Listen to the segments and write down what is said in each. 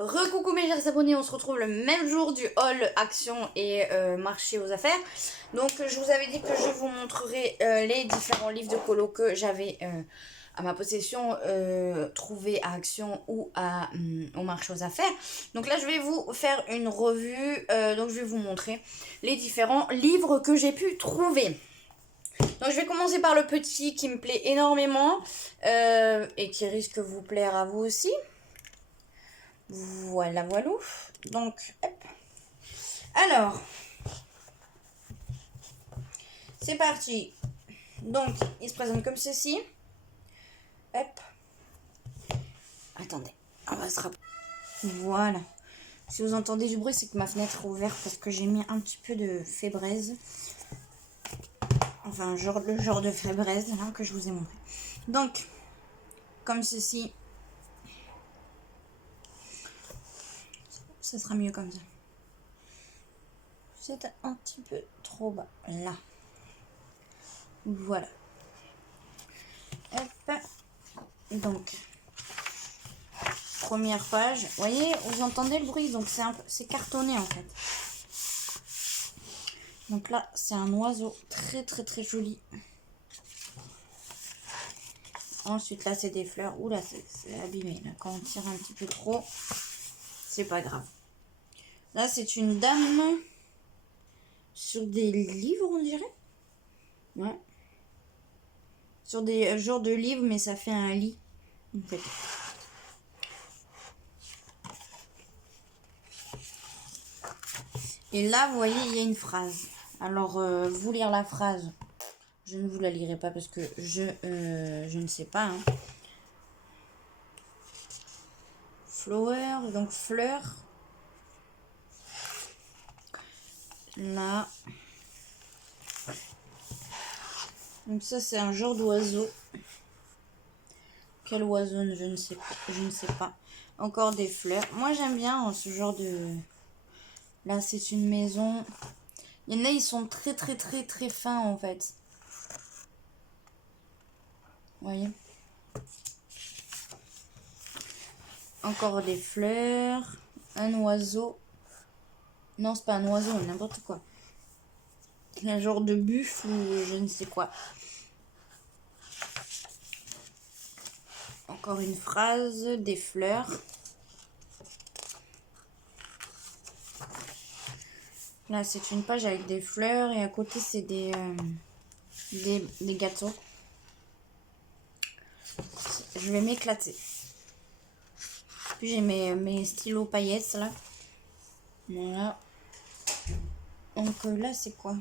Recoucou mes chers abonnés, on se retrouve le même jour du haul action et marché aux affaires. Donc je vous avais dit que je vous montrerai les différents livres de colo que j'avais à ma possession trouvés à action ou au marché aux affaires. Donc là je vais vous faire une revue, donc je vais vous montrer les différents livres que j'ai pu trouver. Donc je vais commencer par le petit qui me plaît énormément et qui risque de vous plaire à vous aussi. Voilà. Donc, hop. Alors, c'est parti. Donc, il se présente comme ceci. Hop. Attendez, on va se rapprocher. Voilà. Si vous entendez du bruit, c'est que ma fenêtre est ouverte parce que j'ai mis un petit peu de fébraise. Enfin, le genre de fébraise là, que je vous ai montré. Donc, comme ceci. Ça sera mieux comme ça. C'est un petit peu trop bas. Là. Voilà. Hop. Donc, première page. Vous voyez, vous entendez le bruit, donc c'est cartonné en fait. Donc là, c'est un oiseau très joli. Ensuite, là, c'est des fleurs. Oula, c'est abîmé. Là, quand on tire un petit peu trop, c'est pas grave. Là, c'est une dame sur des livres, on dirait. Ouais. Sur des genres de livres, mais ça fait un lit. En fait. Et là, vous voyez, il y a une phrase. Alors, vous lire la phrase, je ne vous la lirai pas parce que je ne sais pas. Hein. Flower, donc fleur. Là. Donc ça, c'est un genre d'oiseau. Quel oiseau, je ne sais pas. Je ne sais pas. Encore des fleurs. Moi, j'aime bien ce genre de... Là, c'est une maison. Il y en a, ils sont très fins, en fait. Vous voyez? Encore des fleurs. Un oiseau. Non, c'est pas un oiseau, n'importe quoi. Un genre de buffle ou je ne sais quoi. Encore une phrase, des fleurs. Là, c'est une page avec des fleurs et à côté, c'est des gâteaux. Je vais m'éclater. Puis j'ai mes stylos paillettes là. Voilà. Donc là, c'est quoi?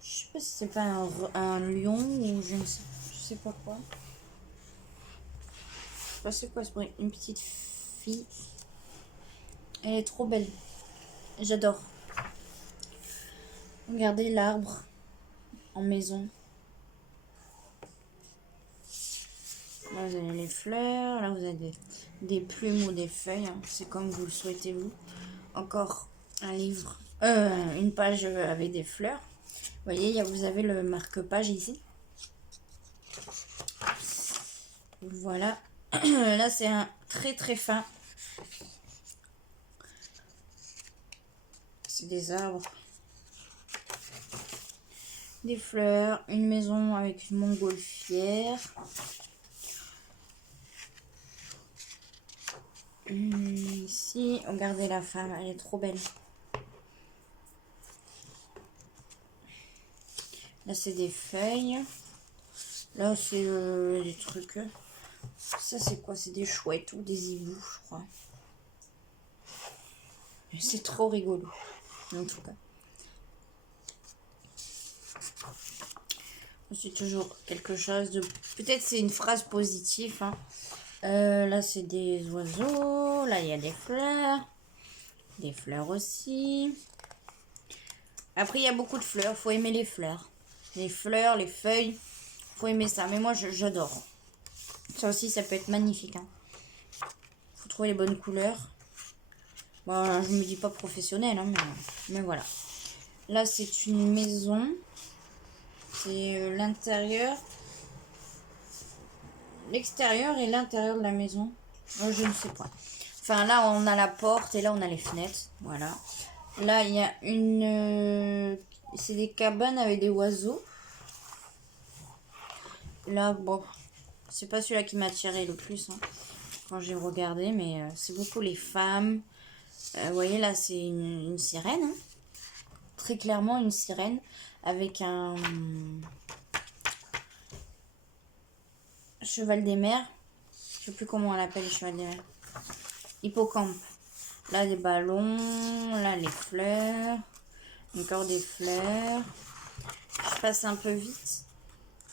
Je sais pas si c'est pas un lion ou je sais pas quoi. Je sais pas c'est quoi, c'est une petite fille. Elle est trop belle. J'adore. Regardez l'arbre en maison. Là, vous avez les fleurs. Là, vous avez des plumes ou des feuilles. Hein. C'est comme vous le souhaitez, vous. Encore un livre. Une page avec des fleurs. Vous voyez, vous avez le marque-page ici. Voilà. Là, c'est un très fin. C'est des arbres. Des fleurs. Une maison avec une montgolfière. Ici, regardez la femme, elle est trop belle. Là, c'est des feuilles. Là, c'est des trucs. Ça, c'est quoi? C'est des chouettes ou des hiboux, je crois. C'est trop rigolo, en tout cas. C'est toujours quelque chose de... Peut-être c'est une phrase positive. Hein. Là, c'est des oiseaux. Là, il y a des fleurs. Des fleurs aussi. Après, il y a beaucoup de fleurs. Faut aimer les fleurs. Les fleurs, les feuilles. Faut aimer ça. Mais moi, j'adore. Ça aussi, ça peut être magnifique. Hein. Faut trouver les bonnes couleurs. Bon, je me dis pas professionnel, hein, mais voilà. Là, c'est une maison. C'est l'intérieur. L'extérieur et l'intérieur de la maison. Je ne sais pas. Enfin, là, on a la porte et là, on a les fenêtres. Voilà. Là, il y a une... c'est des cabanes avec des oiseaux. Là, bon, c'est pas celui-là qui m'a attiré le plus hein, quand j'ai regardé, mais c'est beaucoup les femmes. Vous voyez, là, c'est une sirène. Hein. Très clairement, une sirène avec un cheval des mers. Je sais plus comment on l'appelle, le cheval des mers. Hippocampe. Là, des ballons. Là, les fleurs. Encore des fleurs. Je passe un peu vite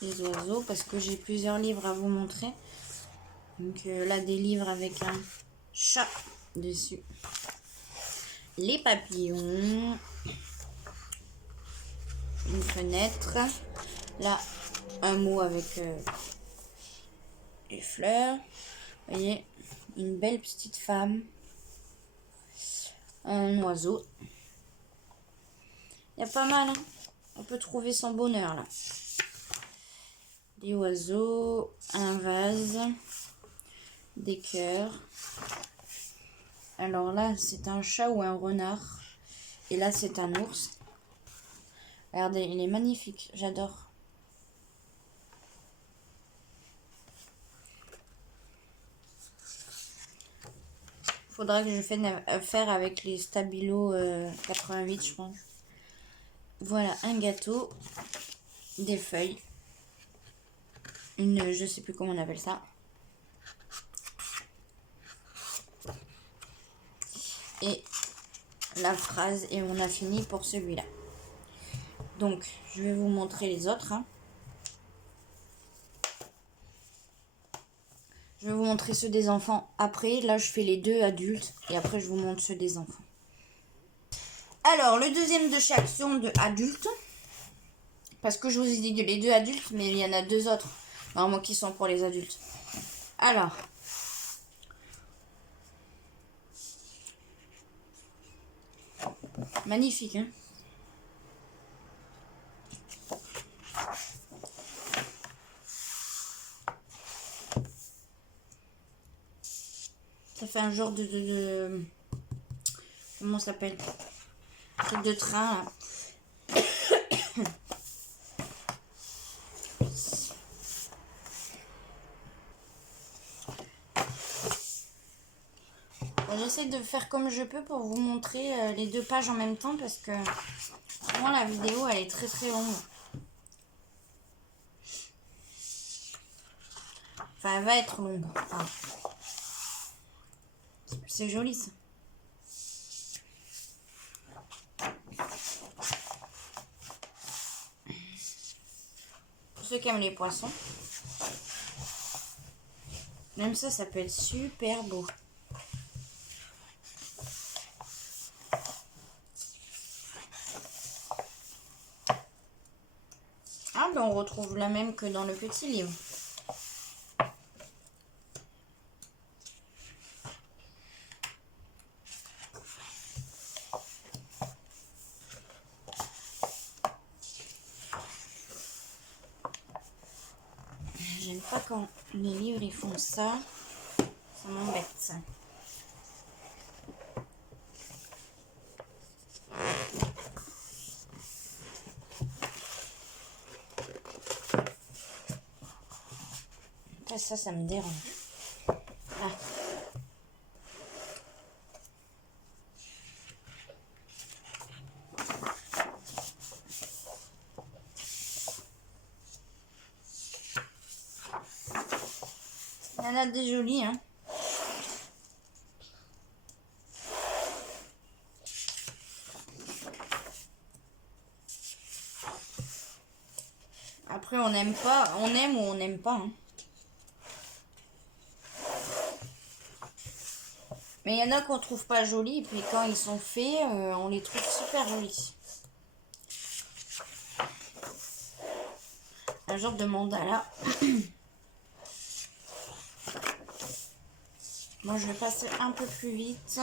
les oiseaux parce que j'ai plusieurs livres à vous montrer. Donc là, des livres avec un chat dessus. Les papillons. Une fenêtre. Là, un mot avec les fleurs. Vous voyez, une belle petite femme. Un oiseau. Il y a pas mal, hein. On peut trouver son bonheur, là. Des oiseaux, un vase, des cœurs. Alors là, c'est un chat ou un renard. Et là, c'est un ours. Regardez, il est magnifique. J'adore. Faudra que je fasse faire avec les Stabilo 88, je pense. Voilà, un gâteau, des feuilles, une, je sais plus comment on appelle ça. Et la phrase, et on a fini pour celui-là. Donc, je vais vous montrer les autres. Hein. Je vais vous montrer ceux des enfants après. Là, je fais les deux adultes et après, je vous montre ceux des enfants. Alors, le deuxième de chaque sont de adultes. Parce que je vous ai dit les deux adultes, mais il y en a deux autres. Normalement, qui sont pour les adultes. Alors. Magnifique, hein? Ça fait un genre de comment ça s'appelle? Truc de train, là. J'essaie de faire comme je peux pour vous montrer les deux pages en même temps parce que vraiment la vidéo elle est très très longue. Enfin, elle va être longue. Enfin, c'est joli ça. Pour ceux qui aiment les poissons. Même ça peut être super beau. Ah ben on retrouve la même que dans le petit livre. J'aime pas quand les livres ils font ça. Ça m'embête ça. Ça me dérange. Ah. Il y en a des jolis, hein. Après, on n'aime pas, on aime ou on n'aime pas, hein. Mais il y en a qu'on trouve pas jolis, et puis quand ils sont faits, on les trouve super jolis. Un genre de mandala. Moi, je vais passer un peu plus vite.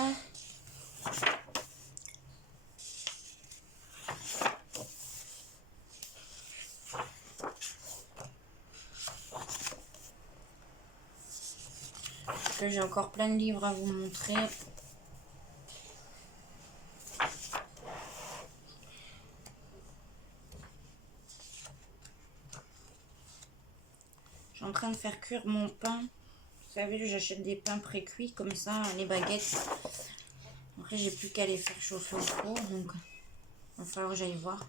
Parce que j'ai encore plein de livres à vous montrer. Je suis en train de faire cuire mon pain. Vous savez, j'achète des pains pré-cuits comme ça, les baguettes. Après, j'ai plus qu'à les faire chauffer au four, donc il va falloir que j'aille voir.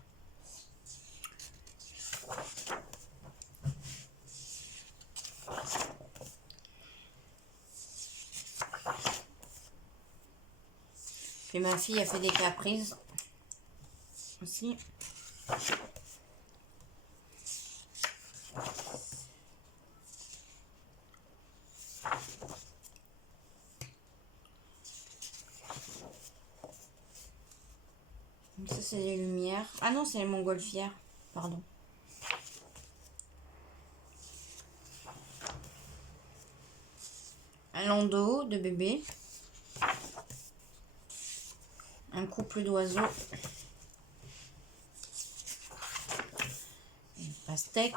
Puis ma fille a fait des caprices aussi. Donc ça, c'est les lumières. Ah non, c'est les montgolfières. Pardon. Un landau de bébé. Un couple d'oiseaux. Une pastèque.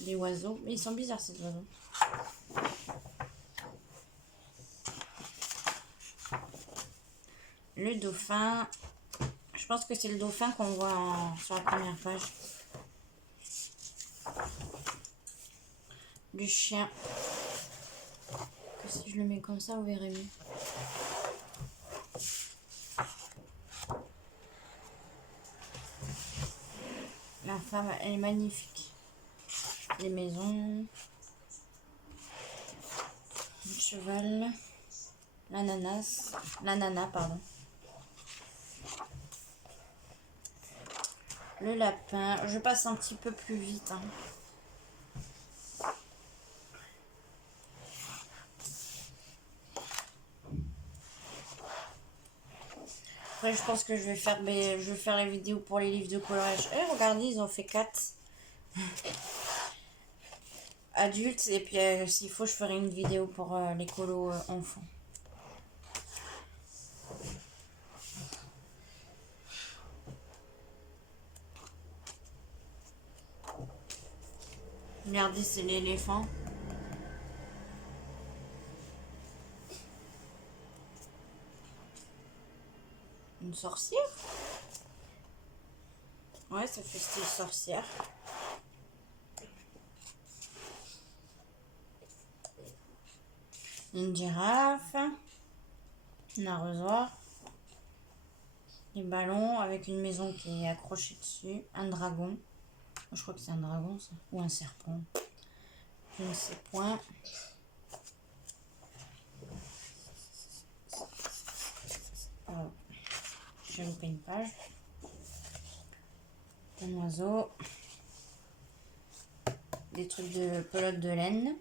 Des oiseaux. Mais ils sont bizarres ces oiseaux. Le dauphin. Je pense que c'est le dauphin qu'on voit sur la première page. Du chien. Que si je le mets comme ça, vous verrez mieux. La femme, elle est magnifique. Les maisons. Le cheval. L'ananas. L'ananas, pardon. Le lapin. Je passe un petit peu plus vite. Hein. Après, je pense que je vais faire les vidéos pour les livres de coloriage. Eh, regardez, ils ont fait 4 adultes. Et puis, s'il faut, je ferai une vidéo pour les colos enfants. Regardez, c'est l'éléphant. Une sorcière? Ouais, ça fait style sorcière. Une girafe. Un arrosoir. Des ballons avec une maison qui est accrochée dessus. Un dragon. Je crois que c'est un dragon, ça. Ou un serpent. Je ne sais point. Alors, j'ai loupé une page. Un oiseau. Des trucs de pelote de laine.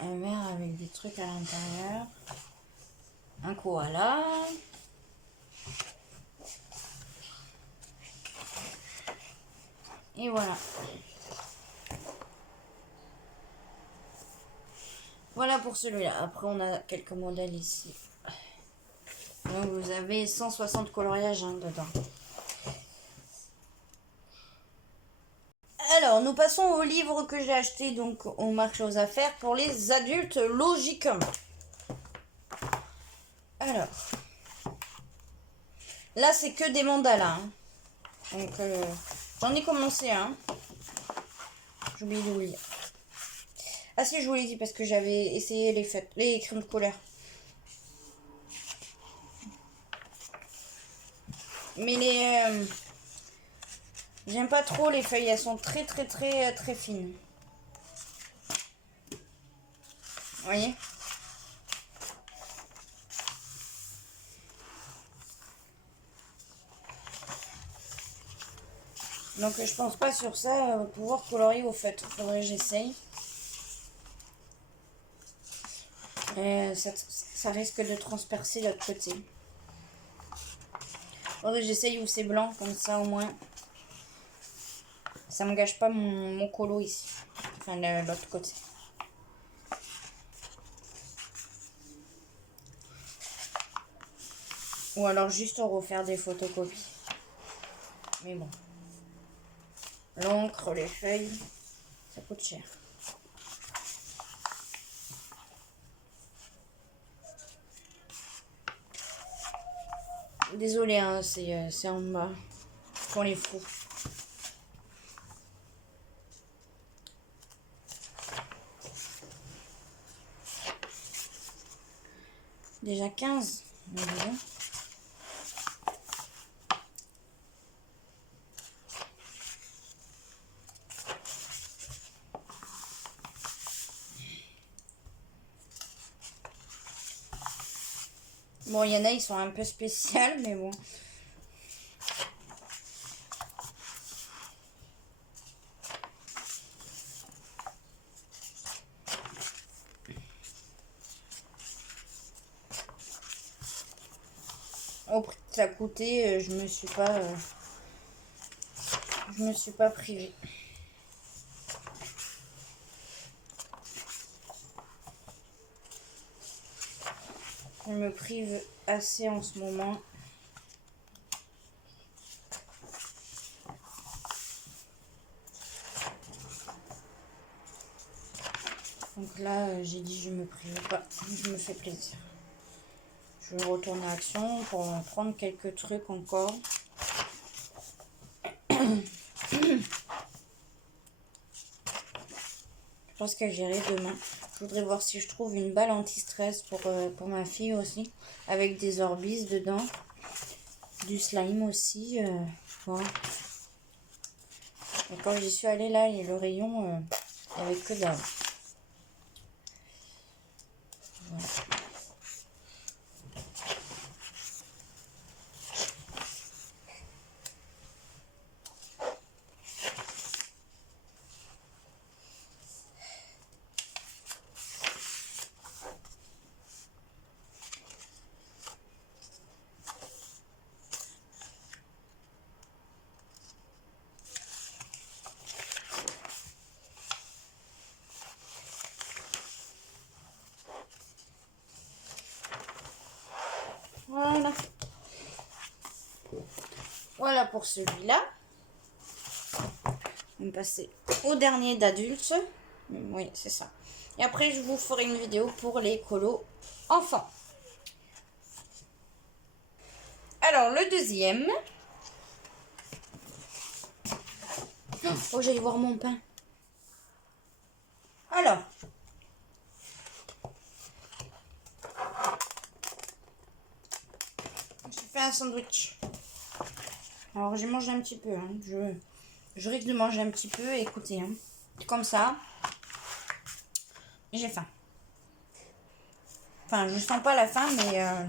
Un verre avec des trucs à l'intérieur. Un koala. Et voilà. Voilà pour celui-là. Après, on a quelques modèles ici. Donc, vous avez 160 coloriages dedans. Alors, nous passons au livre que j'ai acheté donc au marché aux affaires pour les adultes, logiquement. Alors, là, c'est que des mandalas. Hein. Donc, j'en ai commencé un. J'ai oublié de vous le dire. Ah si, je vous l'ai dit parce que j'avais essayé les crayons de couleur. Mais j'aime pas trop les feuilles, elles sont très fines. Vous voyez? Donc je pense pas sur ça pouvoir colorier au feutre. Faudrait que j'essaye. Ça risque de transpercer l'autre côté. Faudrait que j'essaye où c'est blanc, comme ça au moins. Ça me gâche pas mon colo ici. Enfin l'autre côté. Ou alors juste refaire des photocopies. Mais bon. L'encre, les feuilles, ça coûte cher. Désolée, hein, c'est en bas. Pour les fous. Déjà 15. Bon, il y en a, ils sont un peu spéciaux, mais bon. Au prix que ça a coûté, je me suis pas privée. Je me prive assez en ce moment. Donc là, j'ai dit je me prive pas, je me fais plaisir. Je vais retourner à Action pour en prendre quelques trucs encore. Je pense qu'elle j'irai demain. Je voudrais voir si je trouve une balle anti-stress pour ma fille aussi. Avec des Orbis dedans. Du slime aussi. Voilà. Et quand j'y suis allée là, le rayon, il n'y avait que dalle. Voilà. Voilà. Voilà pour celui-là. On va passer au dernier d'adulte. Oui, c'est ça. Et après, je vous ferai une vidéo pour les colos enfants. Alors, le deuxième. Oh, j'allais voir mon pain. Alors. J'ai fait un sandwich. Alors, j'ai mangé un petit peu. Hein. Je risque de manger un petit peu. Écoutez, hein. Comme ça. J'ai faim. Enfin, je sens pas la faim, mais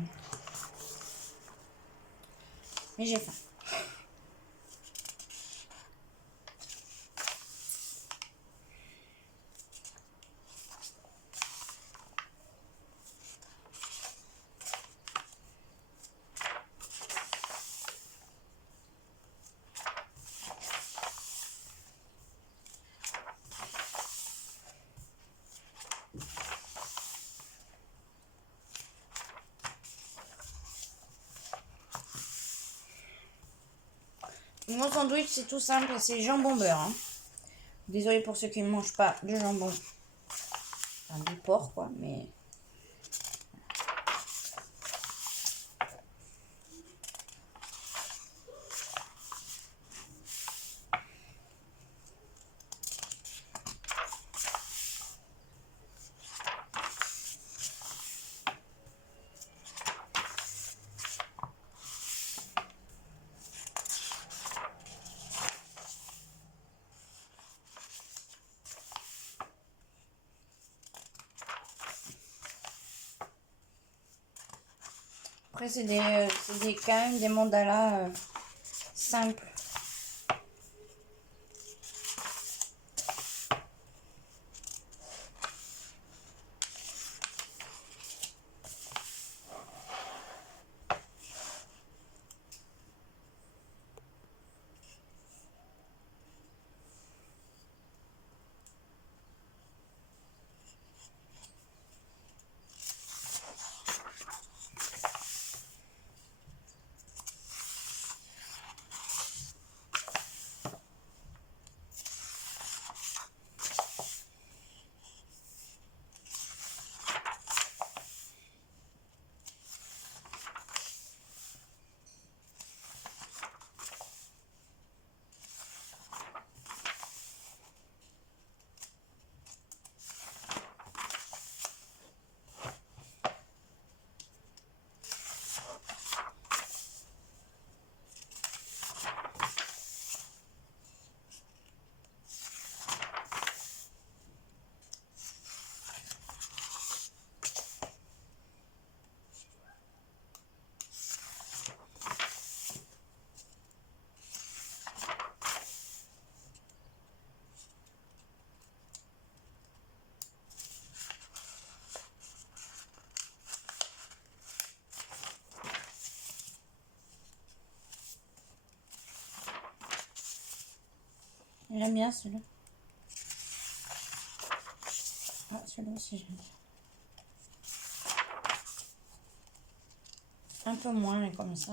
j'ai faim. Mon sandwich, c'est tout simple, c'est jambon beurre. Hein. Désolée pour ceux qui ne mangent pas de jambon. Enfin, du porc, quoi, mais... Après, c'est quand même des mandalas simples. J'aime bien celui-là. Ah, celui-là aussi, j'aime bien. Un peu moins, mais comme ça.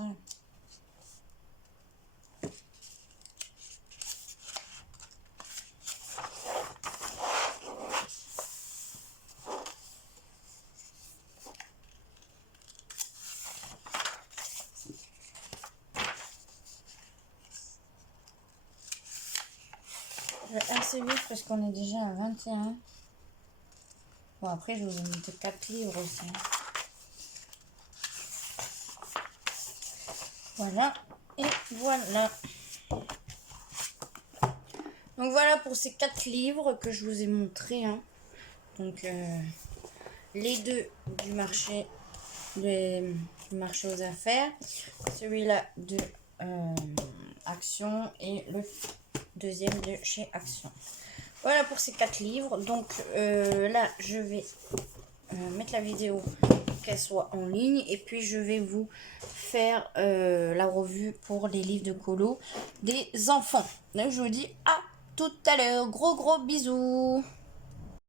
Je vais assez vite parce qu'on est déjà à 21. Bon, après, je vous ai mis 4 livres aussi. Voilà. Et voilà. Donc voilà pour ces 4 livres que je vous ai montrés. Hein. Donc les deux du marché, du marché aux affaires. Celui-là de Action et le deuxième de chez Action. Voilà pour ces 4 livres. Donc là, je vais mettre la vidéo qu'elle soit en ligne. Et puis, je vais vous faire la revue pour les livres de colo des enfants. Donc, je vous dis à tout à l'heure. Gros bisous.